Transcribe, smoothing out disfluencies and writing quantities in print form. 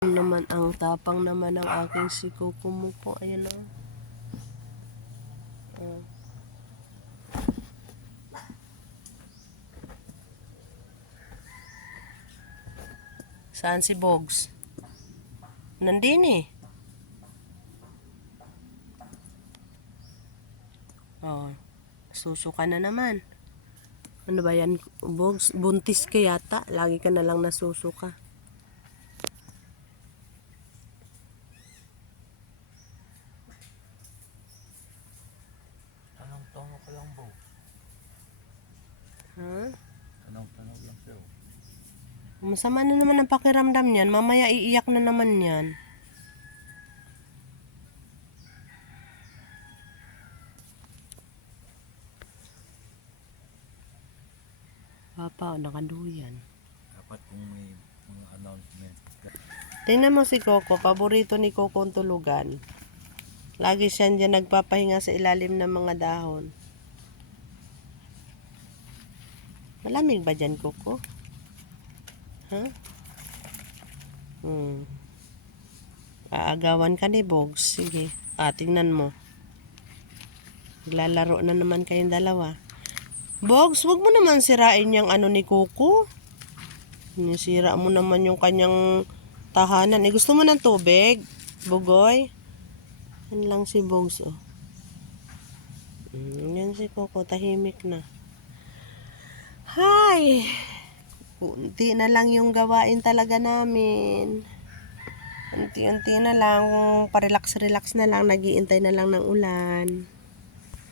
Naman ang tapang naman ng aking si Kukumuko. Ayan o. Saan si Bogs? Nandini eh. Oh, susuka na naman. Ano ba yan, Bogs? Buntis ka yata. Lagi ka na lang nasusuka. Tanong-tanong ka lang, Bo. Ha? Tanong-tanong lang siya. Masama na naman ang pakiramdam niyan. Mamaya iiyak na naman yan. Papa, nakaduyan. Dapat kung may mga announcement. Tingnan mo si Coco. Paborito ni Coco ang tulugan. Lagi siya dyan nagpapahinga sa ilalim ng mga dahon. Malamig ba dyan, Coco? Ha? Aagawan ka ni Bogs. Sige. Tingnan mo. Naglalaro na naman kayong dalawa. Bogs, wag mo naman sirain yung ano ni Coco. Sinisira mo naman yung kanyang tahanan. Gusto mo ng tubig? Bugoy? Yan lang si Bogs, oh. Yan si Coco, tahimik na. Hi! Unti na lang yung gawain talaga namin. Unti-unti na lang, parelax-relax na lang, nag-iintay na lang ng ulan.